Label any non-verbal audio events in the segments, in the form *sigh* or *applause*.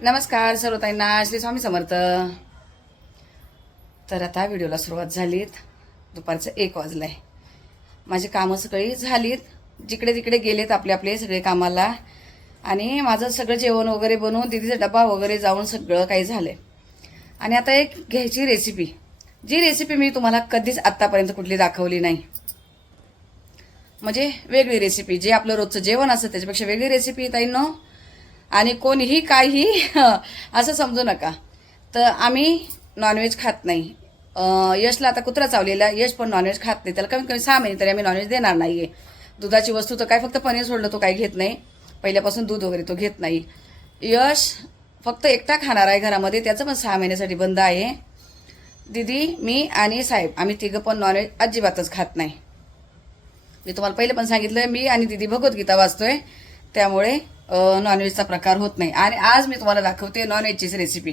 नमस्कार सर्वताईंना श्री स्वामी समर्थ. तर आता व्हिडिओला सुरुवात झालीत. दुपारचं एक वाजलंय. माझी कामं सगळी झालीत. जिकडे तिकडे गेलेत आपले आपले सगळे कामाला. आणि माझं सगळं जेवण वगैरे बनवून दिदीचा डबा वगैरे जाऊन सगळं काही झालंय. आणि आता एक घ्यायची रेसिपी जी रेसिपी मी तुम्हाला कधीच आत्तापर्यंत कुठली दाखवली नाही. म्हणजे वेगळी रेसिपी जे आपलं रोजचं जेवण असतं त्याच्यापेक्षा वेगळी रेसिपी ताईंनो. आणि कोणीही काही *laughs* असं समजू नका. तर आम्ही नॉनव्हेज खात नाही. यशला आता कुत्रा चावलेला यश पण नॉनव्हेज खात नाही. त्याला कमीत कमी सहा महिने तरी आम्ही नॉनव्हेज देणार नाही आहे दुधाची वस्तू तर काय फक्त पनीर सोडलं तो काही घेत नाही. पहिल्यापासून दूध वगैरे तो घेत नाही. यश फक्त एकटा खाणार आहे घरामध्ये त्याचं पण सहा महिन्यासाठी बंद आहे. दिदी मी आणि साहेब आम्ही तिघं पण नॉनव्हेज अजिबातच खात नाही. मी तुम्हाला पहिले पण सांगितलं मी आणि दिदी भगवद्गीता वाचतोय. त्यामुळे नॉनव्हेजचा प्रकार होत नाही. आणि आज मी तुम्हाला दाखवते नॉनव्हेजचीच रेसिपी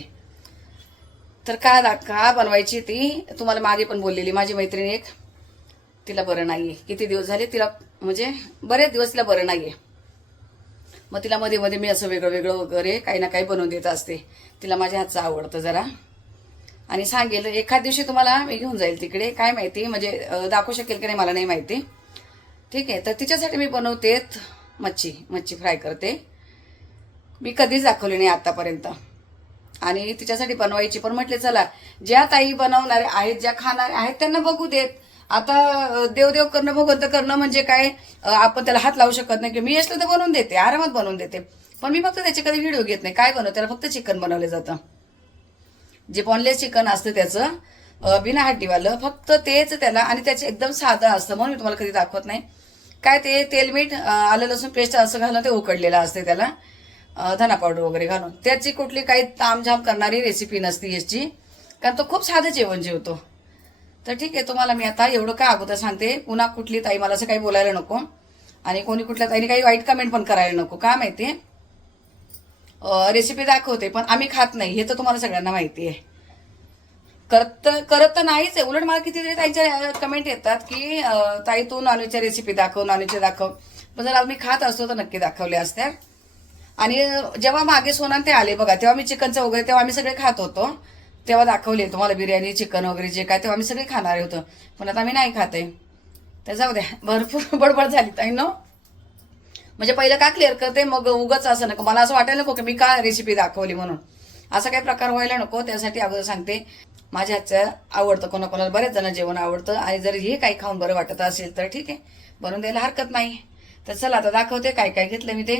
तर का दा का बनवायची ती तुम्हाला मागे पण बोललेली. माझी मैत्रीण एक तिला बरं नाही आहे किती दिवस झाले तिला म्हणजे बरेच दिवस तिला बरं नाही आहे मग तिला मध्ये मध्ये मी असं वेगळं वेगळं वगैरे काही ना काही बनवून देत असते. तिला माझ्या हातचं आवडतं जरा. आणि सांगेल एखाद दिवशी तुम्हाला मी घेऊन जाईल तिकडे. काय माहिती? म्हणजे दाखवू शकेल की नाही मला नाही माहिती. ठीक आहे. तर तिच्यासाठी मी बनवते मच्छी मच्छी फ्राय करते. मी कधीच दाखवली नाही आतापर्यंत. आणि तिच्यासाठी बनवायची पण म्हटले चला ज्या ताई बनवणारे आहेत ज्या खाणारे आहेत त्यांना बघू देत. आता देवदेव करणं भगवंत करणं म्हणजे काय? आपण त्याला हात लावू शकत नाही. की मी असलं तर बनवून देते आरामात बनवून देते. पण मी फक्त त्याचे कधी व्हिडिओ घेत नाही. काय बनवते त्याला फक्त चिकन बनवलं जातं. जे बॉनलेस चिकन असतं त्याचं बिना हड्डीवालं फक्त तेच त्याला आणि त्याचे एकदम साधं असतं म्हणून मी तुम्हाला कधी दाखवत नाही. काय ते तेल मीठ आलं लसूण पेस्ट असं घालून ते उकडलेलं असते त्याला. धना पावडर वगैरे घालून. त्याची कुठली काही तामझाम करणारी रेसिपी नसती याची कारण तो खूप साधं जेवण जेवतो. तर ठीक आहे तुम्हाला मी आता एवढं का अगोदर सांगते. पुन्हा कुठली ताई मला असं काही बोलायला नको. आणि कोणी कुठल्या ताईने काही वाईट कमेंट पण करायला नको. का माहिती रेसिपी दाखवते पण आम्ही खात नाही. हे तर तुम्हाला सगळ्यांना माहिती आहे करत करत तर नाहीच आहे. उलट मला कितीतरी ताईच्या कमेंट येतात की ताई तू नॉनव्हेजच्या रेसिपी दाखव नॉनव्हेजच्या दाखव. पण जर आम्ही खात असतो तर नक्की दाखवले असत्या आणि जेव्हा मागे सोनान ते आले बघा तेव्हा मी चिकनचं वगैरे तेव्हा आम्ही सगळे खात होतो. तेव्हा दाखवले तुम्हाला बिर्याणी चिकन वगैरे जे काय तेव्हा आम्ही सगळे खाणारे होतो. पण आता आम्ही नाही खाते तर जाऊ द्या भरपूर *laughs* बडबड झाली ताई नो म्हणजे पहिलं का क्लिअर करते मग उगच असं नको. मला असं वाटायला नको की मी का रेसिपी दाखवली म्हणून. असा काही प्रकार व्हायला नको त्यासाठी अगोदर सांगते. माझ्या हातचं आवडतं कोणाकोणाला बरेच जण जेवण आवडतं. आणि जर हे काही खाऊन बरं वाटत असेल तर ठीक आहे. बनवून द्यायला हरकत नाही. तर चला आता दाखवते काय काय घेतलं मी ते.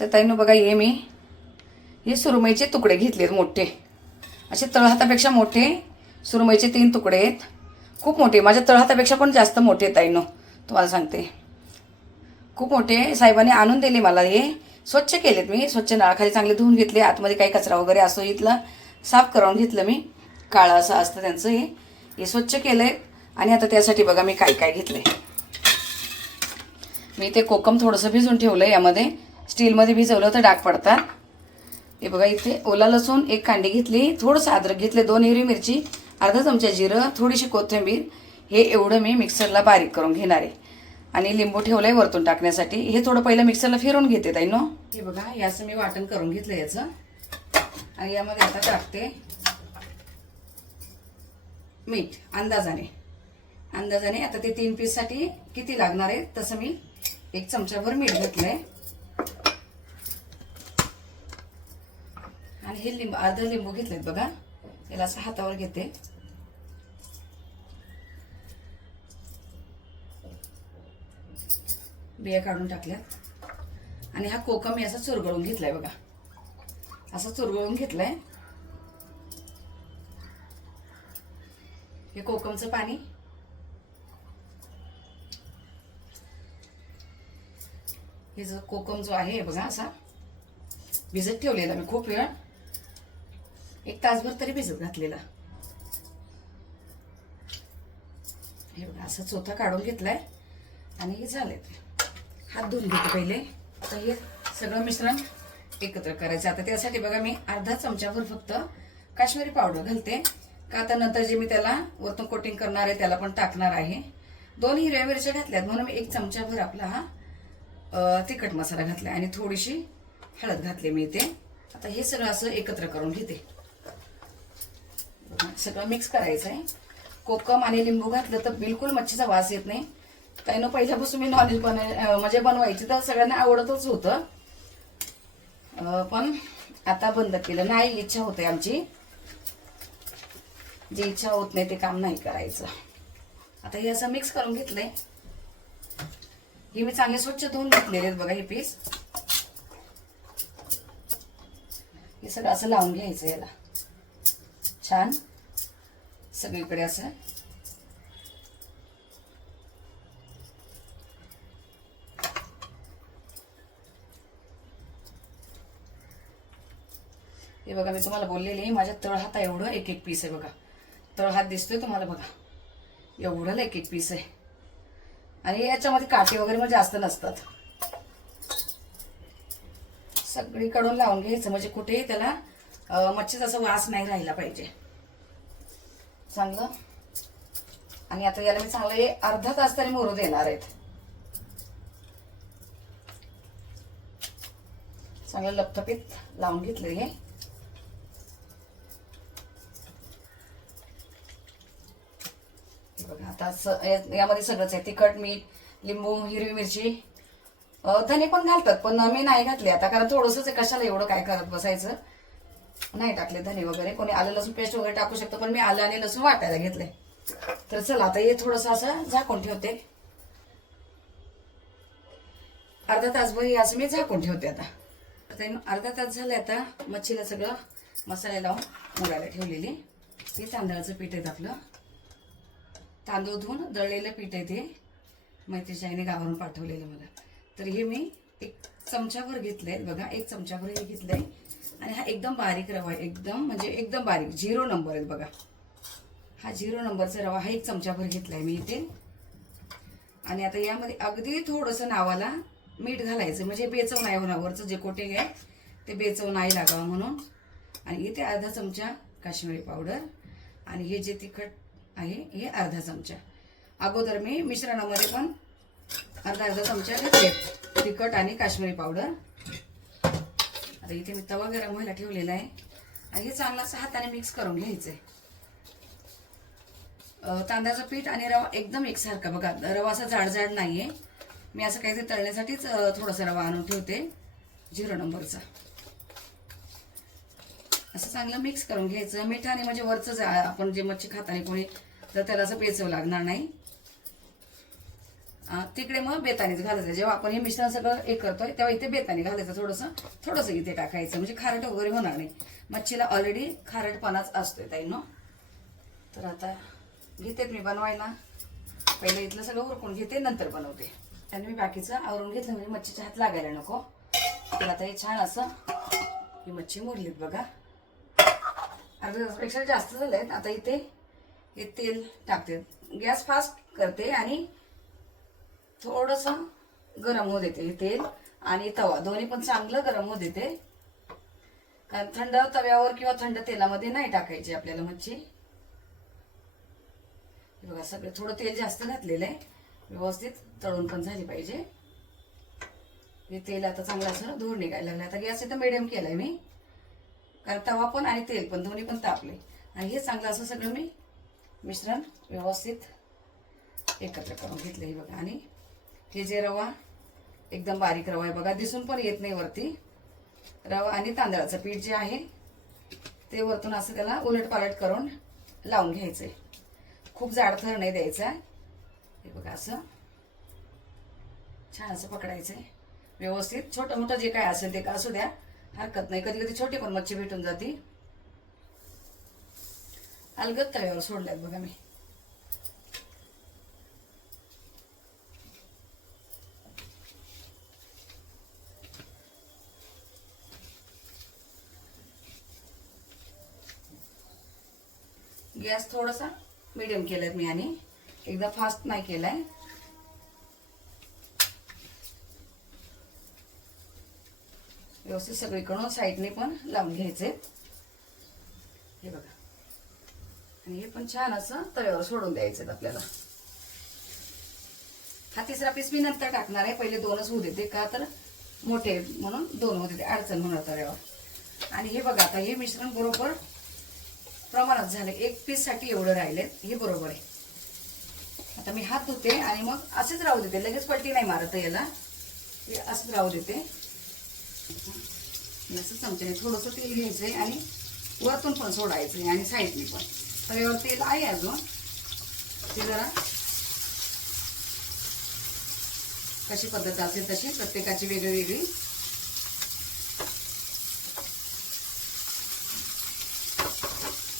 तर ताईनं बघा हे मी हे सुरमईचे तुकडे घेतलेत मोठे. असे तळहातापेक्षा मोठे सुरमईचे तीन तुकडे आहेत. खूप मोठे. माझ्या तळहातापेक्षा पण जास्त मोठे आहेत ताईनो. तुम्हाला सांगते. खूप मोठे साहेबांनी आणून दिले मला हे. स्वच्छ केलेत मी स्वच्छ नळाखाली चांगले धुवून घेतले आतमध्ये काही कचरा वगैरे असो इथलं साफ करून घेतलं मी. काळं असं असतं त्यांचं हे. हे स्वच्छ केलंय आणि आता त्यासाठी बघा मी काय काय घेतलंय. मी ते कोकम थोडंसं भिजून ठेवलं यामध्ये. स्टीलमध्ये भिजवलं तर डाग पडतात. हे बघा इथे ओला लसूण एक कांडी घेतली थोडंसं अद्रक घेतले दोन हिरवी मिरची अर्धा चमचा जिरं थोडीशी कोथिंबीर. हे एवढं मी मिक्सरला बारीक करून घेणार आहे. आणि लिंबू ठेवलंय वरतून टाकण्यासाठी. हे थोडं पहिलं मिक्सरला फिरून घेते ताई नो हे बघा याचं मी वाटण करून घेतलं याचं. आणि यामध्ये आता टाकते मीठ अंदाजाने. अंदाजाने आता ते तीन पीससाठी किती लागणार आहे तसं मी एक चमचाभर मीठ घेतलंय. आणि हे लिंबू अर्ध लिंबू घेतलेत बघा. याला असं हातावर घेते. बिया काढून टाकल्यात. आणि हा कोकम मी असा चुरगळून घेतलाय बघा. असं चुरगळून घेतलाय. हे कोकमचं पाणी. हे जो कोकम जो आहे बघा असा. भिजत ठेवलेला मी खूप वेळ. एक तासभर तरी भिजत घातलेला. हे बघा असं चोथा काढून घेतलाय. आणि हे झालंय ते. हात धुवून घेते पहिले. आता हे सगळं मिश्रण एकत्र करायचं. आता त्यासाठी बघा मी अर्धा चमच्यावर फक्त काश्मीरी पावडर घालते. का आता नंतर जे मी त्याला वरतून कोटिंग करणार आहे त्याला पण टाकणार आहे. दोन हिरव्या मिरच्या घातल्यात. म्हणून मी एक चमच्याभर आपला हा तिखट मसाला घातला आणि थोडीशी हळद घातली मी इथे. आता हे सगळं असं एकत्र करून घेते. सगळं मिक्स करायचं आहे कोकम आणि लिंबू घातलं तर बिलकुल मच्छीचा वास येत नाही. काही ना पहिल्यापासून मी नॉनव्हेज बनवाय म्हणजे बनवायची तर सगळ्यांना आवडतच होतं. पण आता बंद केलं. नाही इच्छा होते आमची. जी इच्छा होत नाही ते काम नाही करायचं. आता हे असं मिक्स करून घेतलंय. हे मी चांगले स्वच्छ धुवून घेतलेले आहेत बघा हे पीस हे सगळं असं लावून घ्यायचं याला. छान. सगळीकडे असं हे बघा मी तुम्हाला बोललेली माझ्या तळहात एवढं एक एक पीस आहे बघा. तळहात दिसतोय तुम्हाला बघा. एवढं एक एक पीस आहे. आणि याच्यामध्ये काटे वगैरे मग जास्त नसतात. सगळीकडून लावून घ्यायचं म्हणजे कुठेही त्याला मच्छीचा असं वास नाही राहिला पाहिजे. चांगलं? आणि आता याला मी चांगलं हे अर्धा तास तरी मोरू देणार आहेत. चांगलं लपथपीत लावून घेतलं हे. स- यामध्ये सगळंच आहे. तिखट मीठ लिंबू हिरवी मिरची. धने पण घालतात पण मी नाही घातले आता कारण थोडंसंच आहे कशाला एवढं काय करत बसायचं? नाही टाकले धने वगैरे. कोणी आलं लसूण पेस्ट वगैरे टाकू शकतो पण मी आलं आणि लसूण वाटायला घेतलंय. तर चला आता हे थोडंसं असं झाकून ठेवते. अर्धा तासभर हे असं मी झाकून ठेवते आता. अर्धा तास झाले आता मच्छीला सगळं मसाले लावून मुगायला ठेवलेली. हे तांदळाचं पीठ आहे आपलं. तांदूळ धुवून दळलेलं पीठ आहे ते. मैत्रीच्या आईने गावावरून पाठवलेलं मला. तर हे मी एक चमच्याभर घेतलंय. बघा एक चमच्याभर हे घेतलंय. आणि हा एकदम बारीक रवा आहे. एकदम म्हणजे एकदम बारीक. झिरो नंबर आहे बघा. हा झिरो नंबरचा रवा हा एक चमच्याभर घेतलाय मी इथे. आणि आता यामध्ये अगदी थोडंसं नावाला मीठ घालायचं. म्हणजे बेचव नाही होणार. वरचं जे कोटिंग आहे ते बेचव नाही लागावं म्हणून. आणि इथे अर्धा चमचा काश्मीरी पावडर. आणि हे जे तिखट आहे हे अर्धा चमचा. अगोदर मी मिश्रणामध्ये पण अर्धा अर्धा चमचा घेतले. तिखट आणि काश्मीरी पावडर. आता इथे मी तवा गरम व्हायला ठेवलेला आहे. आणि हे चांगलं असं हाताने मिक्स करून घ्यायचं आहे तांदळाचं पीठ आणि रवा एकदम एकसारखा बघा रवा असा जाड जाड आहे मी असं काहीतरी तळण्यासाठीच थोडासा रवा आणून ठेवते. झिरो नंबरचा. असं चांगलं मिक्स करून घ्यायचं. मिठाने म्हणजे वरचं जा आपण जे मच्छी खाताने कोणी तर त्याला असं पेचव लागणार नाही. तिकडे मग बेतानीच घालायचं. जेव्हा आपण हे मिश्रण सगळं हे करतोय तेव्हा इथे बेतानी घालायचं. थोडंसं थोडंसं इथे टाकायचं. म्हणजे खारट वगैरे होणार नाही. मच्छीला ऑलरेडी खारटपणाच असतोय ताईनं तर आता घेतेत मी बनवायला. पहिले इथलं सगळं उरकून घेते नंतर बनवते. आणि मी बाकीचं आवरून घेतलं म्हणजे मच्छीच्या हात लागायला नको. तर आता हे छान असं ही मच्छी मुरलीत बघा. अर्ध्या जास्त झालं आहे आता इथे हे तेल टाकते. गॅस फास्ट करते आणि थोडंसं गरम होऊ देते हे तेल आणि तवा. दोन्ही पण चांगलं गरम होऊ देते. कारण थंड तव्यावर किंवा थंड तेलामध्ये नाही टाकायची आपल्याला मच्छी. बघा सगळं थोडं तेल जास्त घातलेलं आहे. व्यवस्थित तळून पण झाली पाहिजे. हे तेल आता चांगलं असं धूर निघायला लागलं. आता गॅस इथं मिडियम केलाय मी. कारण तवा पण आणि तेल पण दोन्ही पण तापले. आणि हे चांगलं असं सगळं मी मिश्रण व्यवस्थित एकत्र करून घेतलं हे बघा. आणि हे जे रवा एकदम बारीक रवा आहे बघा. दिसून पण येत नाही वरती. रवा आणि तांदळाचं पीठ जे आहे ते वरतून असं त्याला उलट पालट करून लावून घ्यायचंय. खूप जाडथर नाही द्यायचा. हे बघा असं. छान असं पकडायचं आहे व्यवस्थित. छोटं मोठं जे काय असेल ते का असू द्या. हरकत नाही. कधी कधी छोटी पण मच्छी भेटून जाती. अलगद तव्यावर सोडल्यात बघा मी. गॅस थोडासा मीडियम केलाय मी आणि. एकदा फास्ट नाही केलाय. व्यवस्थित सगळीकडून साईडने पण लावून घ्यायचे. हे बघा. आणि हे पण छान असं तव्यावर सोडून द्यायचे आपल्याला. हा तिसरा पीस मी नंतर टाकणार आहे. पहिले दोनच होऊ देते का तर मोठे म्हणून दोन होऊ देते. अडचण होणार तव्यावर. आणि हे बघा आता हे मिश्रण बरोबर प्रमाणात झालं. एक पीससाठी एवढं राहिलेत हे बरोबर आहे. आता मी हात धुते आणि मग असेच राहू देते. लगेच पलटी नाही मारत याला. असंच राहू देते. असं चमच्याने थोडंसं तेल घ्यायचंय आणि वरतून पण सोडायचं आहे आणि साईडने पण. तव्यावर तेल आहे अजून. ते जरा कशी पद्धत असेल तशी प्रत्येकाची वेगळी वेगळी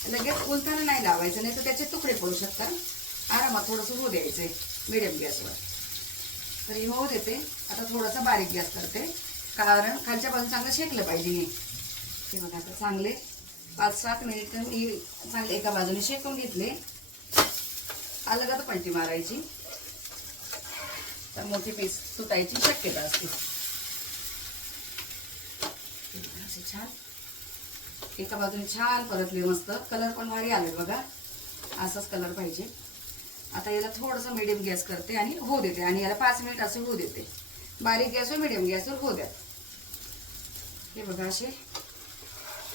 लगेच उलताना नाही लावायचं नाही तर त्याचे तुकडे पडू शकतात. आरामात थोडंसं होऊ द्यायचे मिडियम गॅसवर. तर होऊ देते. आता थोडासा बारीक गॅस करते. कारण खालच्या बाजून चांगलं शेकलं पाहिजे हे. ते बघा आता चांगले पाच सात मिनिट मी चांगले एका बाजूने शेकून घेतले. अलग आता पलटी मारायची? तर मोठी पीस सुटायची शक्यता असते. असे छान. एका बाजूने छान परतले मस्त. कलर पण भारी आले बघा. असाच कलर पाहिजे. आता याला थोडंसं मिडियम गॅस करते आणि होऊ देते. आणि याला पाच मिनिट असं होऊ देते. बारीक गॅसवर मिडियम गॅसवर होऊ द्या. हे बघा असे.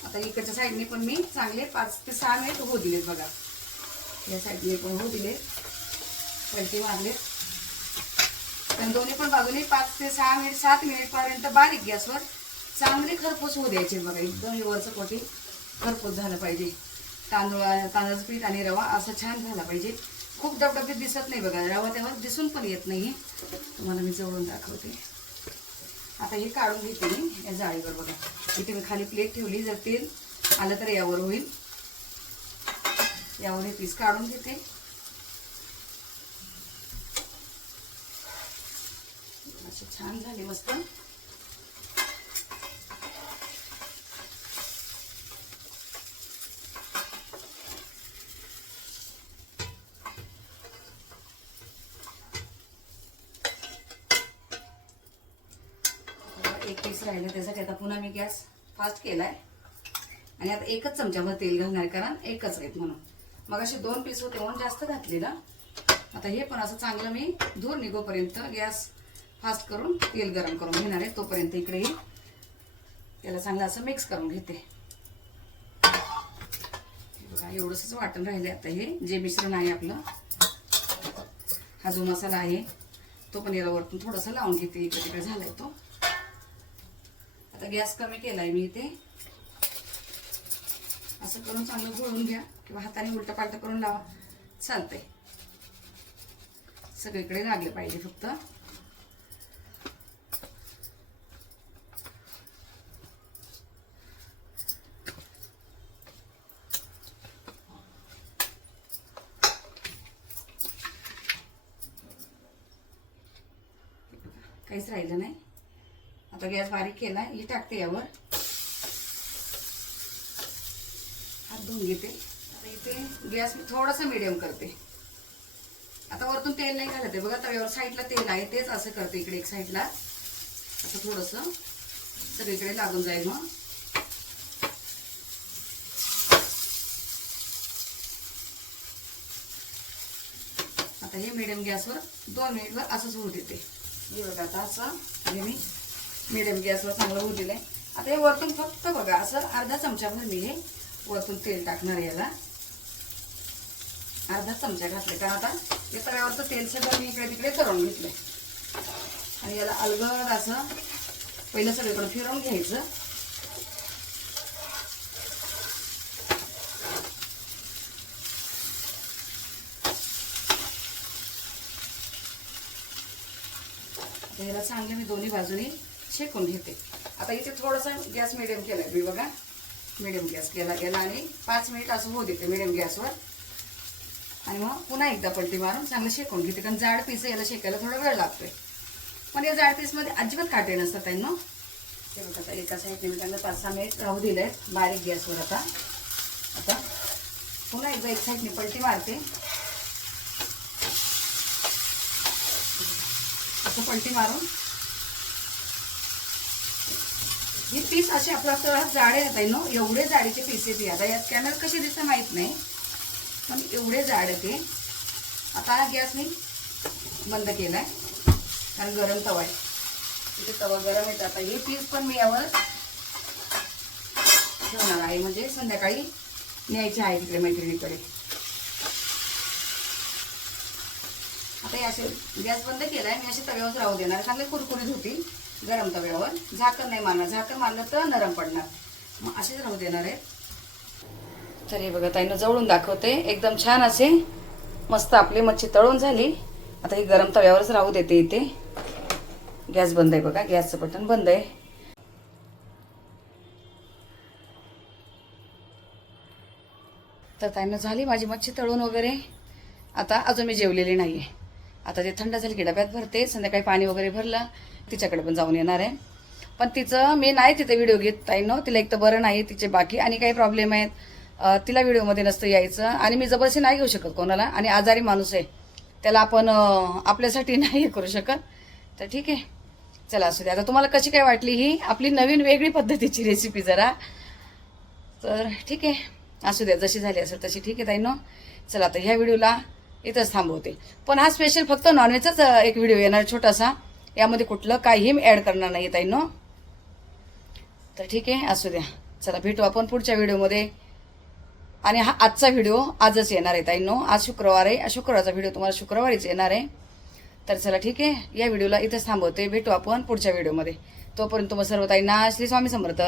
आता इकडच्या साईडने पण मी चांगले पाच ते सहा मिनिट होऊ दिलेत बघा. या साईडने पण होऊ दिले पलटी मारले पण दोन्ही पण बाजूने पाच ते सहा मिनिट सात मिनिटपर्यंत बारीक गॅसवर चांगले खरपूस होऊ द्यायचे बघा. एकदम हे वरचं कोटी खरपूस झालं पाहिजे. तांदूळ तांदळाचं पीठ आणि रवा असं छान झाला पाहिजे. खूप डबडबीत दिसत नाही बघा. रवा तेव्हा दिसून पण येत नाही तुम्हाला मी जवळून दाखवते. आता हे काढून घेते मी या जाळीवर बघा. इथे मी खाली प्लेट ठेवली जर तेल आलं तर यावर होईल. यावर हे पीस काढून घेते. असे छान झाले मस्त एक पीस राहिलं त्यासाठी आता पुन्हा मी गॅस फास्ट केलाय. आणि आता एकच चमच्यावर तेल घालणार कारण एकच आहेत म्हणून. मग असे दोन पीस होते म्हणून जास्त घातलेलं. आता हे पण असं चांगलं मी धूर निघोपर्यंत गॅस फास्ट करून तेल गरम करून घेणार आहे. तोपर्यंत इकडे त्याला चांगलं असं मिक्स करून घेते. बघा एवढंच वाटण राहिले आता हे. जे मिश्रण आहे आपलं हा जो मसाला आहे तो पण याला वरतून थोडासा लावून घेते. इकडे तिकडे झालाय तो. आता गॅस कमी केलाय मी इथे. असं करून चांगलं घोळून घ्या किंवा हाताने उलटा पालटा करून लावा. चालतंय. सगळीकडे लागले पाहिजे फक्त. काहीच राहिलं नाही. गॅस बारीक केला ही टाकते यावर. हात धुवून घेते. आता इथे गॅस मी थोडासा मिडियम करते. आता वरतून तेल नाही घालत आहे. बघा तव्यावर साईडला तेल आहे तेच असं करते इकडे एक साईडला असं थोडंसं सगळीकडे लागून जाईल मग. आता हे मिडियम गॅसवर दोन मिनिटवर असंच होऊ देते. हे बघा आता असं हे मी मिडियम गॅसवर चांगलं होऊ दिलंय. आता हे वरतून फक्त बघा असं अर्धा चमचाभर मी हे वरतून तेल टाकणार आहे याला. अर्धा चमचा घातले कारण आता हे तव्यावरचं तेल सगळं मी इकडे तिकडे करून घेतलंय. आणि याला अलगद असं पहिलं सगळीकडे फिरवून घ्यायचं. याला चांगलं मी दोन्ही बाजूनी शेकून घेते. आता इथे थोडासा गॅस मिडियम केलाय. मी बघा. मिडियम गॅस केला गेला आणि पाच मिनिट असं होऊ देते मिडियम गॅसवर आणि मग पुन्हा एकदा पलटी मारून चांगलं शेकून घेते. कारण जाड पीस याला शेकायला थोडा वेळ लागतोय. पण या जाड पीसमध्ये अजिबात काटे नसतात त्यांना ते बघा आता एका साईडने मी त्यांना पाच सहा मिनिट राहू दिले बारीक गॅसवर आता. आता पुन्हा एकदा एक साईडने पलटी मारते. असं पलटी मारून ही पीस असे आपल्या आपल्याला जाडे येत आहे ना एवढे जाडीचे पीस येते आता यात कॅनर कसे दिसतं माहीत नाही पण एवढे जाड येते आता गॅस मी बंद केला आहे कारण गरम तवा आहे. तिथे तवा गरम येतो आता हे पीस पण मी यावर ठेवणार आहे. म्हणजे संध्याकाळी न्यायचे आहे तिकडे मैत्रिणीकडे. आता हे असे गॅस बंद केला आहे मी असे तव्यावर राहू देणार. चांगले कुरकुरीत होतील गरम तव्यावर. झाकण नाही मारणार. झाकण मारलं तर नरम पडणार. मग असेच राहू देणार आहे तर हे बघा ताईनं जवळून दाखवते. एकदम छान असे मस्त आपली मच्छी तळून झाली. आता ही गरम तव्यावरच राहू देते इथे. गॅस बंद आहे बघा. गॅसचं बटन बंद आहे. तर ताईनं झाली माझी मच्छी तळून वगैरे. आता अजून मी जेवलेली नाही आहे आता जे थंड झालं की डब्यात भरते संध्याकाळी पाणी वगैरे भरलं तिच्याकडे पण जाऊन येणार आहे. पण तिचं मी नाही तिथे व्हिडिओ घेत ताईनं. तिला एक तर बरं नाही तिचे बाकी आणि काही प्रॉब्लेम आहेत. तिला व्हिडिओमध्ये नसतं यायचं. आणि मी जबरदस्ती नाही घेऊ शकत कोणाला. आणि आजारी माणूस आहे. त्याला आपण आपल्यासाठी *laughs* नाही हे करू शकत. तर ठीक आहे. चला असू द्या आता तुम्हाला कशी काय वाटली ही? आपली नवीन वेगळी पद्धतीची रेसिपी जरा. तर ठीक आहे. असू द्या जशी झाली असेल तशी. ठीक आहे ताईनो. चला आता ह्या व्हिडिओला इथंच थांबवते पण हा स्पेशल फक्त नॉनव्हेजचाच एक व्हिडिओ येणार छोटासा. यामध्ये कुठलं काहीही ॲड करणार नाही ताईनो तर ठीक आहे असू द्या. चला भेटू आपण पुढच्या व्हिडिओमध्ये आणि हा आजचा व्हिडिओ आजच येणार आहे ताईंनो आज शुक्रवार आहे. शुक्रवारचा व्हिडिओ तुम्हाला शुक्रवारीच येणार आहे. तर चला ठीक आहे. या व्हिडिओला इथंच थांबवते. भेटू आपण पुढच्या व्हिडिओमध्ये तोपर्यंत तुम्हाला सर्व ताईंना श्री स्वामी समर्थ.